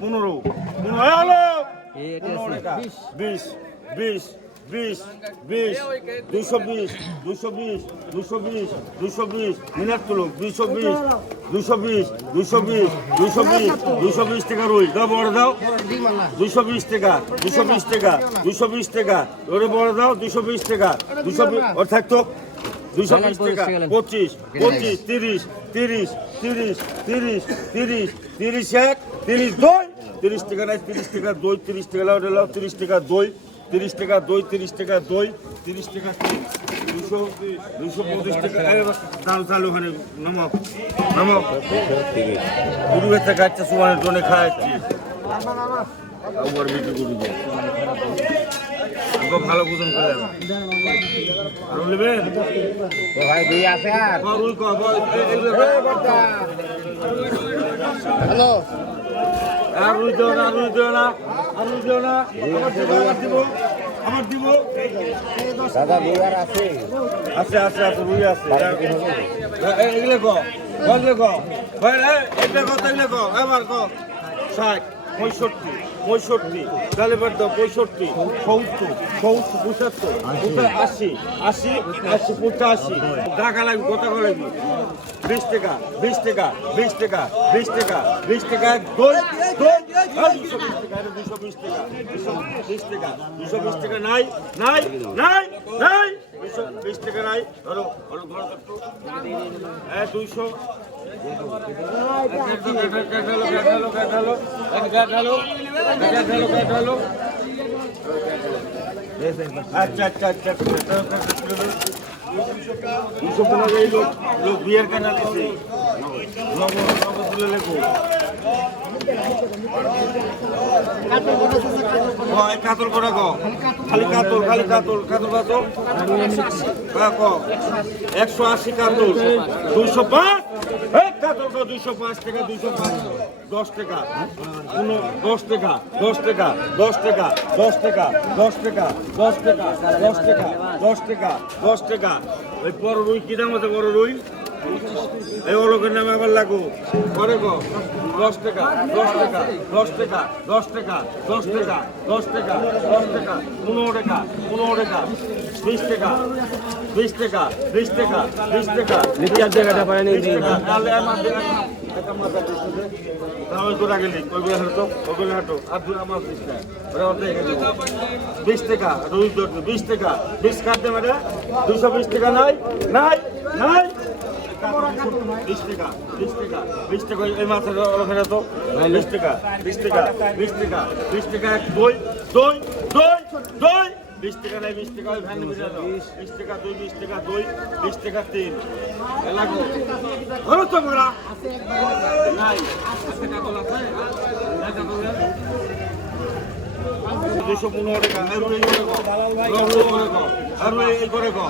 পনেরো। পনেরো। হলো। বিশ। বিশ বিশ বিশ দুশো বিশ দুশো বিশ দুশো বিশ দুশো বিশ মিনার তুলুক দুশো বিশ দুশো বিশ দুশো বিশ দুশো বিশ দুশো বিশ টাকা রুই। দাও বড় দাও। দুশো বিশ টাকা দুশো বিশ টাকা দুশো বিশ টাকা। ওরে বড় দাও দুশো বিশ টাকা। দুশো বিশ ওর থাকতো দুশো বিশ টাকা। পঁচিশ পঁচিশ তিরিশ তিরিশ তিরিশ তিরিশ তিরিশ তিরিশ এক। তিরিশ দই তিরিশ টাকা নাই তিরিশ টাকা দই তিরিশ টাকা লাউ লাউ তিরিশ টাকা দই তিরিশ টাকা দই তিরিশ টাকা দই তিরিশ টাকা দুশো দুশো পঁচিশ টাকা চালু চালু ওখানে নামাও নামাও গুরু বেচা গাছটা সুমানের জন্য খাওয়াচ্ছি করে ভালো আরও নেবেন ভাই দুই আছে আর হ্যালো আর রুই দিও না রুই দিও না আর রুই দিও না আমার দিব আমার দিব আমার দিব। দাদা দুই আর আছে? আছে আছে আছে রুই আছে। এগুলো কো কত কো। ভাই এটা কত এগুলো কো। এবার কো। ষাট। পঁয়ষট্টি পঁয়ষট্টি তাহলে বের দাও পঁয়ষট্টি সত্তর সত্তর পঁচাত্তর পঁচা- আশি আশি আশি পঁচাশি। টাকা লাগবে কত করে লাগবে? বিশ টাকা বিশ টাকা বিশ টাকা বিশ টাকা বিশ টাকা দই দই দুশো বিশ টাকা দুশো বিশ টাকা দুশো বিশ টাকা নাই নাই নাই নাই দুশো বিশ টাকা নাই। ধরো দুইশো কাতল করে খালি কাতল খালি কাতল কাতল কাতল একশো আশি কাতল দুইশো পাঁচ। এই কাতল দুইশো পাঁচ টাকা দুইশো পাঁচ দশ টাকা দশ টাকা দশ টাকা দশ টাকা দশ টাকা দশ টাকা দশ টাকা দশ টাকা দশ টাকা দশ টাকা ওই বড় রুই কি দাম বড় রুই এই ওলোকের নামে আবার লাগু গো দশ টাকা দশ টাকা দশ টাকা দশ টাকা দশ টাকা দশ টাকা দশ টাকা পনেরো টাকা পনেরো টাকা বিশ টাকা বিশ টাকা বিশ টাকা বিশ টাকা। নিচের জায়গাটা পারে টাকা। তাহলে আমার দেখা একটা মাথা দিচ্ছে যে, তাহলে গোটা গেলি? ওইগুলো হাঁটো ওইগুলো হাঁটো আর দুই আমার বিশ টাকা। ওরা অর্ধেক এখানে বিশ টাকা রুই ধরতে বিশ টাকা। বিশ কাটতে মানে দুশো বিশ টাকা নাই নাই নাই। বিশ টাকা বিশ টাকা বিশ টাকা। এই মাছের ওখানে তো। বিশ টাকা বিশ টাকা বিশ টাকা বিশ টাকা। এক দই দই দই দই। বিশ টাকা নাই বিশ টাকা ভ্যান বিশ টাকা দুই বিশ টাকা দুই বিশ টাকা তিন লাগো ধরো তো মোরা নাই দুশো পনেরো টাকা আর এই করে গো আর এই করে গো